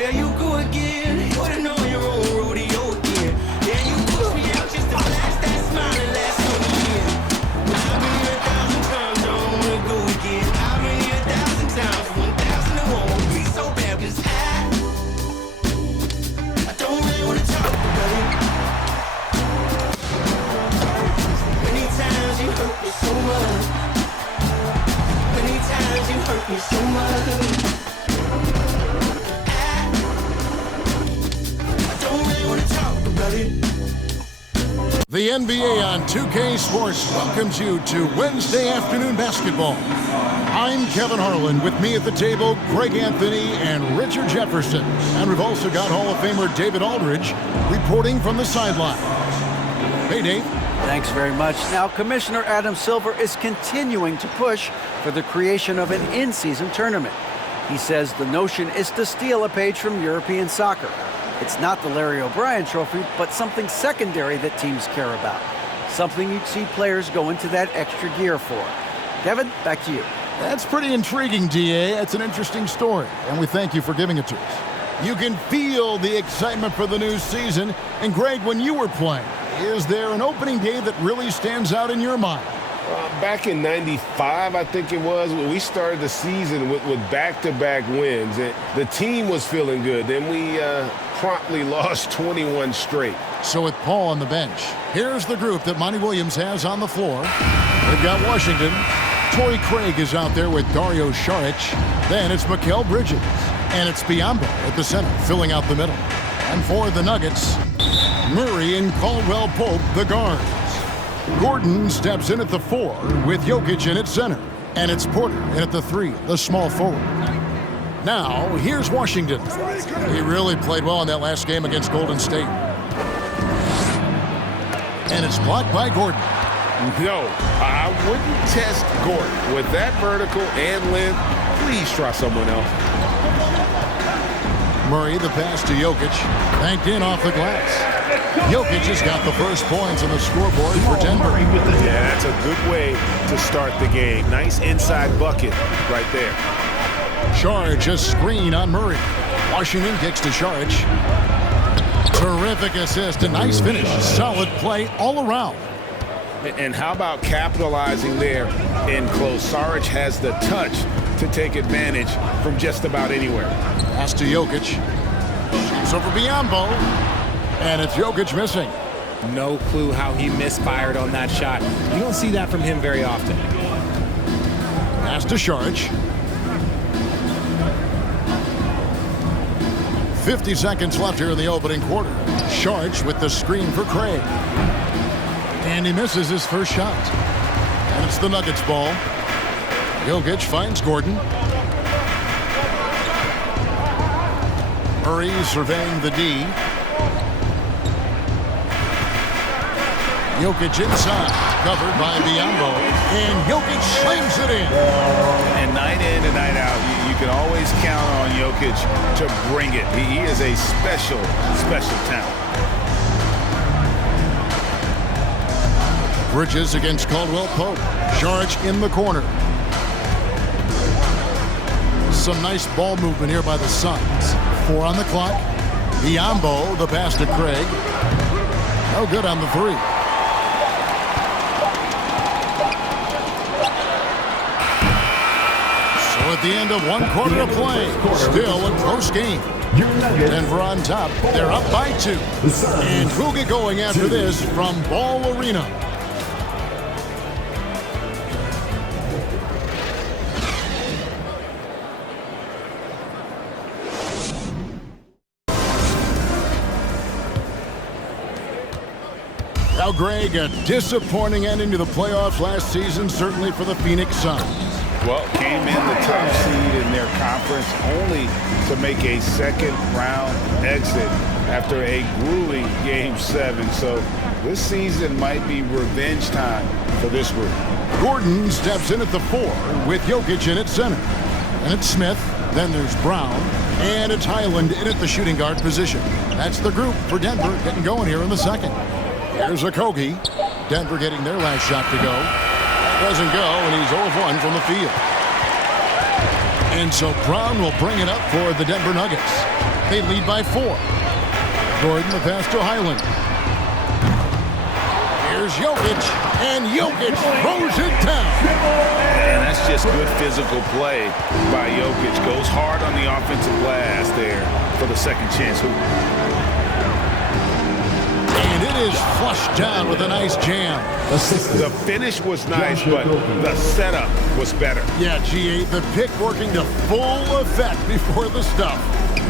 There you go again. Putting on your own rodeo again. Yeah, you push me out just to flash that smile and last on the year. But I've been here 1,000 times, I don't wanna go again. I've been here 1,000 times, 1,000 won't be so bad, 'cause I don't really wanna talk about it. Many times you hurt me so much. Many times you hurt me so much. The NBA on 2K Sports welcomes you to Wednesday afternoon basketball. I'm Kevin Harlan. With me at the table, Greg Anthony and Richard Jefferson. And we've also got Hall of Famer David Aldridge reporting from the sideline. Hey, Dave. Thanks very much. Now, Commissioner Adam Silver is continuing to push for the creation of an in-season tournament. He says the notion is to steal a page from European soccer. It's not the Larry O'Brien Trophy, but something secondary that teams care about. Something you'd see players go into that extra gear for. Kevin, back to you. That's pretty intriguing, DA. That's an interesting story, and we thank you for giving it to us. You can feel the excitement for the new season. And, Greg, when you were playing, is there an opening day that really stands out in your mind? Back in '95, I think it was, when we started the season with back-to-back wins. The team was feeling good. Then we promptly lost 21 straight. So with Paul on the bench, here's the group that Monty Williams has on the floor. They've got Washington. Torrey Craig is out there with Dario Saric. Then it's Mikal Bridges. And it's Biyombo at the center, filling out the middle. And for the Nuggets, Murray and Caldwell Pope, the guards. Gordon steps in at the 4 with Jokic in at center. And it's Porter in at the 3, the small forward. Now, here's Washington. He really played well in that last game against Golden State. And it's blocked by Gordon. No, I wouldn't test Gordon. With that vertical and length, please try someone else. Murray, the pass to Jokic. Banked in off the glass. Jokic has got the first points on the scoreboard for Denver. Yeah, that's a good way to start the game. Nice inside bucket right there. Saric, a screen on Murray. Washington kicks to Saric. Terrific assist, a nice finish. Solid play all around. And how about capitalizing there in close? Saric has the touch to take advantage from just about anywhere. Pass to Jokic. Shoots over Biyombo. And it's Jokic missing. No clue how he misfired on that shot. You don't see that from him very often. Pass to Saric. 50 seconds left here in the opening quarter. Saric with the screen for Craig. And he misses his first shot. And it's the Nuggets ball. Jokic finds Gordon. Murray surveying the D. Jokic inside, covered by Biyombo, and Jokic slams it in. And night in and night out, you can always count on Jokic to bring it. He is a special, special talent. Bridges against Caldwell Pope. Saric in the corner. Some nice ball movement here by the Suns. 4 on the clock. Biyombo, the pass to Craig. No good on the 3. At the end of one quarter of play, still a close game. Denver on top. They're up by 2. And we'll get going after this from Ball Arena. Now, Greg, a disappointing ending to the playoffs last season, certainly for the Phoenix Suns. Well, came in the top seed in their conference only to make a second-round exit after a grueling Game 7. So this season might be revenge time for this group. Gordon steps in at the 4 with Jokic in at center. And it's Smith, then there's Brown, and it's Highland in at the shooting guard position. That's the group for Denver getting going here in the second. Here's Okogie. Denver getting their last shot to go. Doesn't go, and he's 0 of 1 from the field. And so Brown will bring it up for the Denver Nuggets. They lead by 4. Gordon, the pass to Highland. Here's Jokic, and Jokic throws it down. And that's just good physical play by Jokic. Goes hard on the offensive glass there for the second chance hoop. And it is flushed down with a nice jam. The finish was nice, but the setup was better. Yeah, G8, the pick working to full effect before the stuff.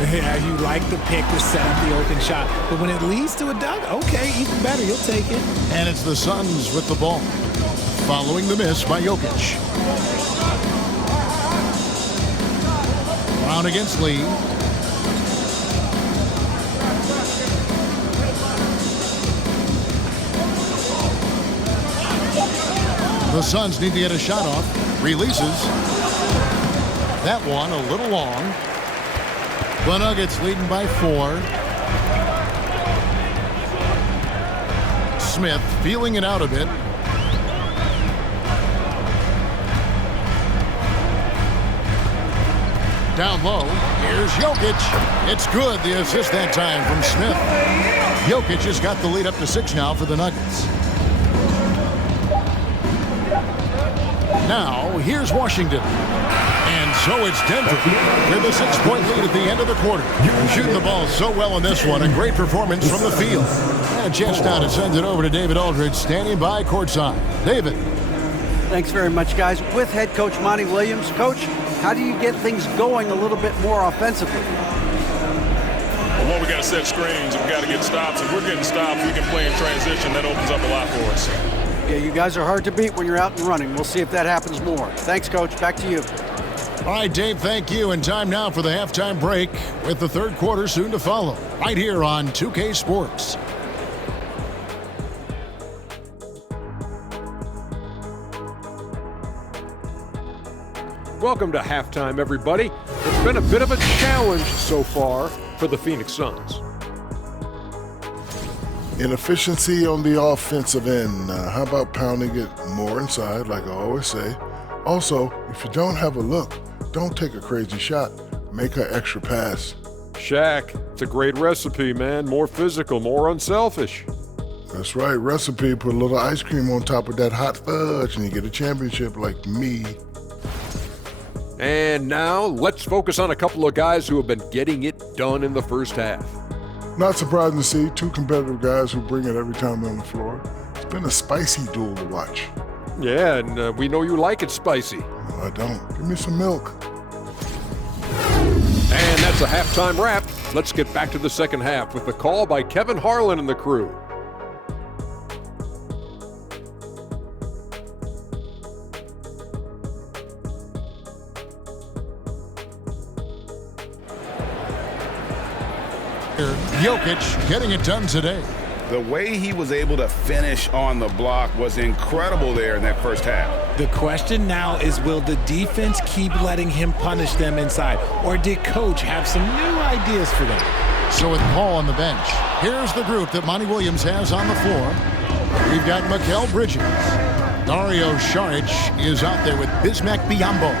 Yeah, you like the pick to set up the open shot. But when it leads to a dunk, okay, even better. You'll take it. And it's the Suns with the ball, following the miss by Jokic. Brown against Lee. The Suns need to get a shot off. Releases. That one a little long. The Nuggets leading by 4. Smith feeling it out a bit. Down low. Here's Jokic. It's good. The assist that time from Smith. Jokic has got the lead up to 6 now for the Nuggets. Now, here's Washington. And so it's Denver with a 6-point lead at the end of the quarter. Shooting the ball so well in this one. A great performance from the field. And a chance now to send it over to David Aldridge, standing by courtside. David. Thanks very much, guys. With head coach Monty Williams. Coach, how do you get things going a little bit more offensively? Well, we got to set screens and we got to get stops. If we're getting stops, we can play in transition. That opens up a lot for us. Yeah, you guys are hard to beat when you're out and running. We'll see if that happens more. Thanks, Coach. Back to you. All right, Dave, thank you. And time now for the halftime break with the third quarter soon to follow. Right here on 2K Sports. Welcome to halftime, everybody. It's been a bit of a challenge so far for the Phoenix Suns. Inefficiency on the offensive end. How about pounding it more inside, like I always say? Also, if you don't have a look, don't take a crazy shot. Make an extra pass. Shaq, it's a great recipe, man. More physical, more unselfish. That's right, recipe. Put a little ice cream on top of that hot fudge and you get a championship like me. And now, let's focus on a couple of guys who have been getting it done in the first half. Not surprising to see 2 competitive guys who bring it every time they're on the floor. It's been a spicy duel to watch. Yeah, and we know you like it spicy. No, I don't. Give me some milk. And that's a halftime wrap. Let's get back to the second half with the call by Kevin Harlan and the crew. Jokic getting it done today. The way he was able to finish on the block was incredible there in that first half. The question now is, will the defense keep letting him punish them inside? Or did Coach have some new ideas for them? So with Paul on the bench, here's the group that Monty Williams has on the floor. We've got Mikal Bridges. Dario Saric is out there with Bismack Biyombo.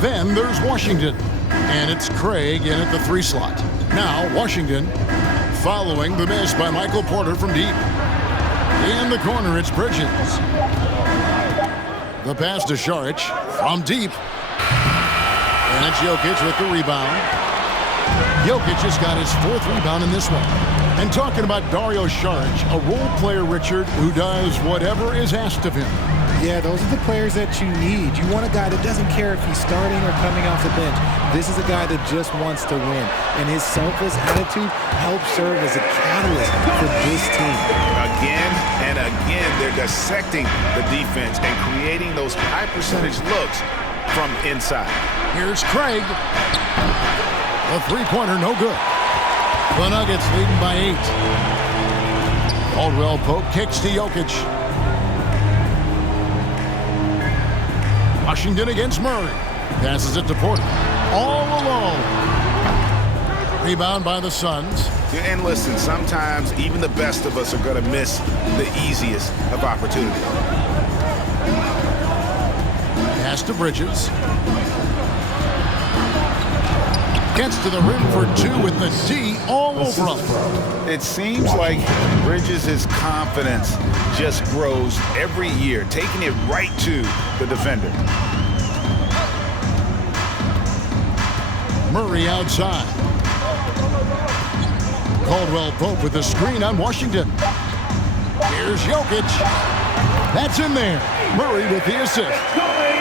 Then there's Washington. And it's Craig in at the 3 slot. Now Washington following the miss by Michael Porter from deep. In the corner, it's Bridges. The pass to Saric from deep. And it's Jokic with the rebound. Jokic has got his 4th rebound in this one. And talking about Dario Saric, a role player, Richard, who does whatever is asked of him. Yeah, those are the players that you need. You want a guy that doesn't care if he's starting or coming off the bench. This is a guy that just wants to win. And his selfless attitude helps serve as a catalyst for this team. Again and again, they're dissecting the defense and creating those high percentage looks from inside. Here's Craig. The 3-pointer, no good. The Nuggets leading by 8. Caldwell Pope kicks to Jokic. Washington against Murray. Passes it to Porter. All alone. Rebound by the Suns. And listen, sometimes even the best of us are going to miss the easiest of opportunities. Pass to Bridges. Gets to the rim for two with the D all over him. It seems like Bridges' confidence just grows every year, taking it right to the defender. Murray outside. Caldwell Pope with the screen on Washington. Here's Jokic. That's in there. Murray with the assist.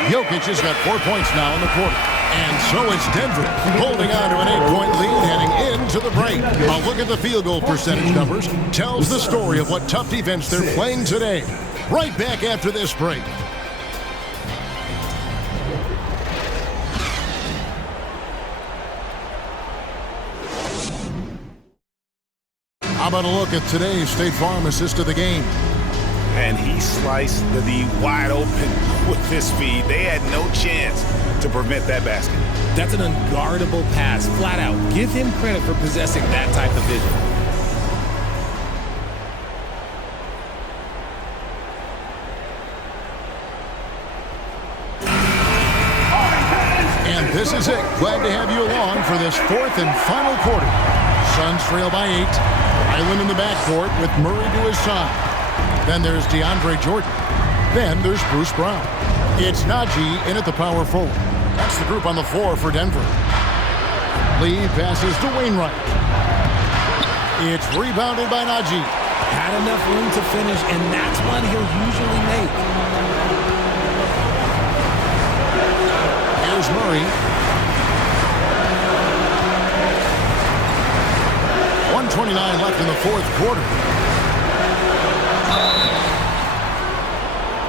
Jokic has got 4 points now in the quarter. And so it's Denver holding on to an 8-point lead heading into the break. A look at the field goal percentage numbers tells the story of what tough defense they're playing today. Right back after this break. How about a look at today's State Farm assist of the game? And he sliced the D wide open with his feed. They had no chance to prevent that basket. That's an unguardable pass, flat out. Give him credit for possessing that type of vision. And this is it. Glad to have you along for this fourth and final quarter. Suns trail by 8. Island in the backcourt with Murray to his side. Then there's DeAndre Jordan. Then there's Bruce Brown. It's Najee in at the power forward. That's the group on the floor for Denver. Lee passes to Wainwright. It's rebounded by Najee. Had enough room to finish, and that's one he'll usually make. Here's Murray. 1:29 left in the fourth quarter.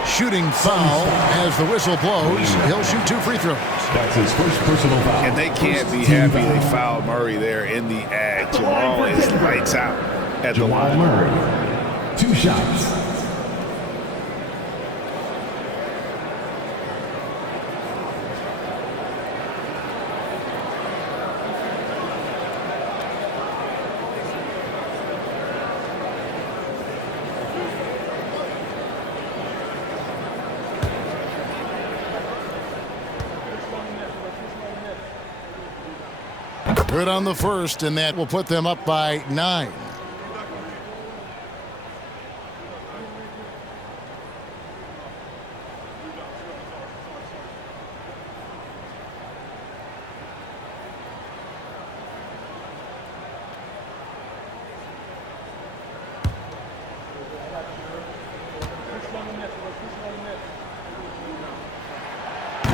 Shooting foul as the whistle blows. He'll shoot 2 free throws. That's his first personal foul. And they can't be happy they fouled Murray there in the act. Jamal is lights out at the line. Murray, 2 shots. Good on the first, and that will put them up by 9.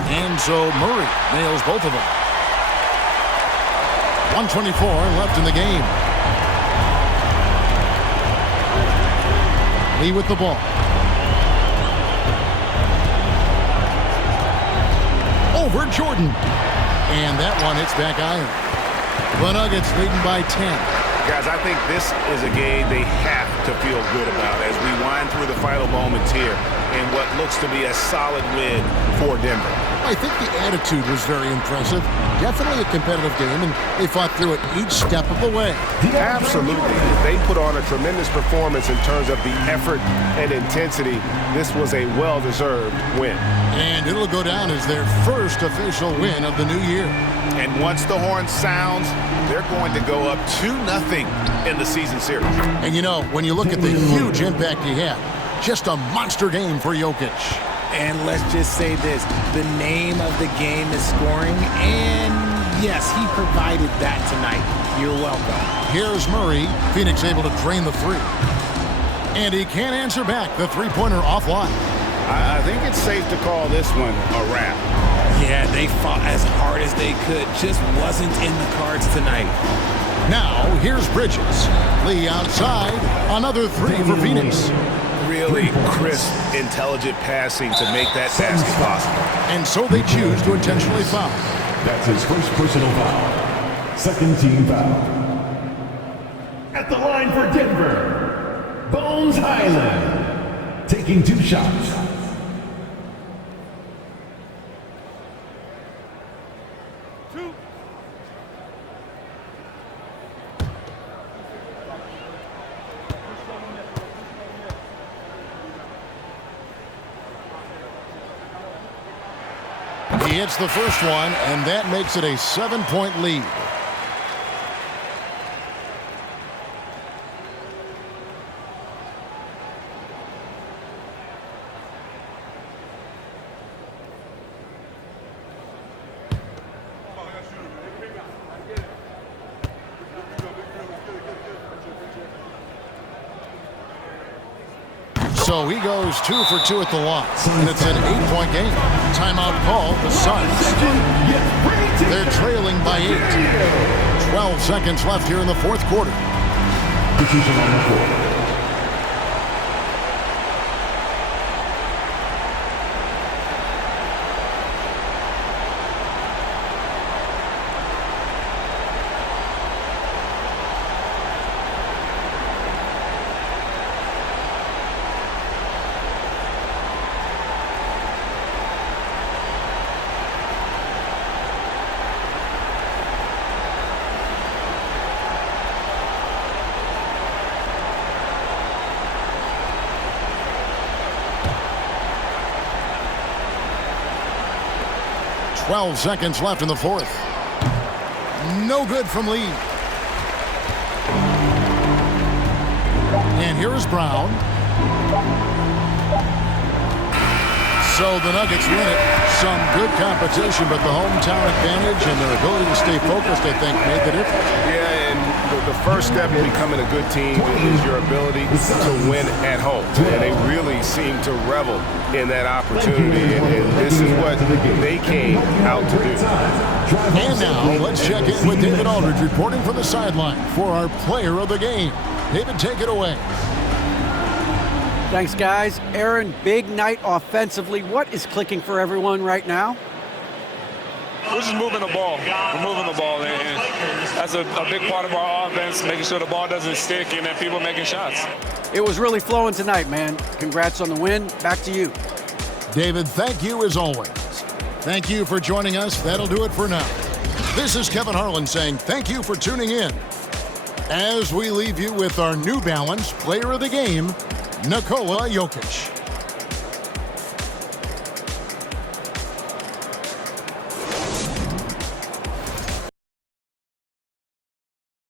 And so Murray nails both of them. 1:24 left in the game. Lee with the ball. Over Jordan. And that one hits back iron. The Nuggets leading by 10. Guys, I think this is a game they have to feel good about as we wind through the final moments here in what looks to be a solid win for Denver. I think the attitude was very impressive. Definitely a competitive game, and they fought through it each step of the way. Absolutely. They put on a tremendous performance in terms of the effort and intensity. This was a well-deserved win. And it'll go down as their first official win of the new year. And once the horn sounds, they're going to go up 2-0 in the season series. And you know, when you look at the huge impact he had, just a monster game for Jokic. And let's just say this, the name of the game is scoring, and yes, he provided that tonight. You're welcome. Here's Murray. Phoenix able to drain the three. And he can't answer back. The three-pointer offline. I think it's safe to call this one a wrap. Yeah, they fought as hard as they could. Just wasn't in the cards tonight. Now, here's Bridges. Lee outside. Another three for Phoenix. Really crisp, intelligent passing to make that basket possible. And so they choose to intentionally foul. That's his first personal foul. Second team foul. At the line for Denver, Bones Highland, taking 2 shots. He hits the first one, and that makes it a 7-point lead. So he goes 2 for 2 at the line, and it's an 8-point game. Timeout call, the Suns. They're trailing by 8. 12 seconds left here in the fourth quarter. Decision on the floor. 12 seconds left in the fourth. No good from Lee. And here is Brown. So the Nuggets win it. Some good competition, but the hometown advantage and their ability to stay focused, I think, made the difference. Yeah, and the first step in becoming a good team is your ability to win at home. And they really seem to revel in that opportunity, and this is what they came out to do. And now, let's check in with David Aldridge reporting from the sideline for our player of the game. David, take it away. Thanks, guys. Aaron, big night offensively. What is clicking for everyone right now? We're just moving the ball. We're moving the ball, and that's a big part of our offense, making sure the ball doesn't stick and then people making shots. It was really flowing tonight, man. Congrats on the win. Back to you. David, thank you as always. Thank you for joining us. That'll do it for now. This is Kevin Harlan saying thank you for tuning in. As we leave you with our New Balance Player of the Game, Nikola Jokic.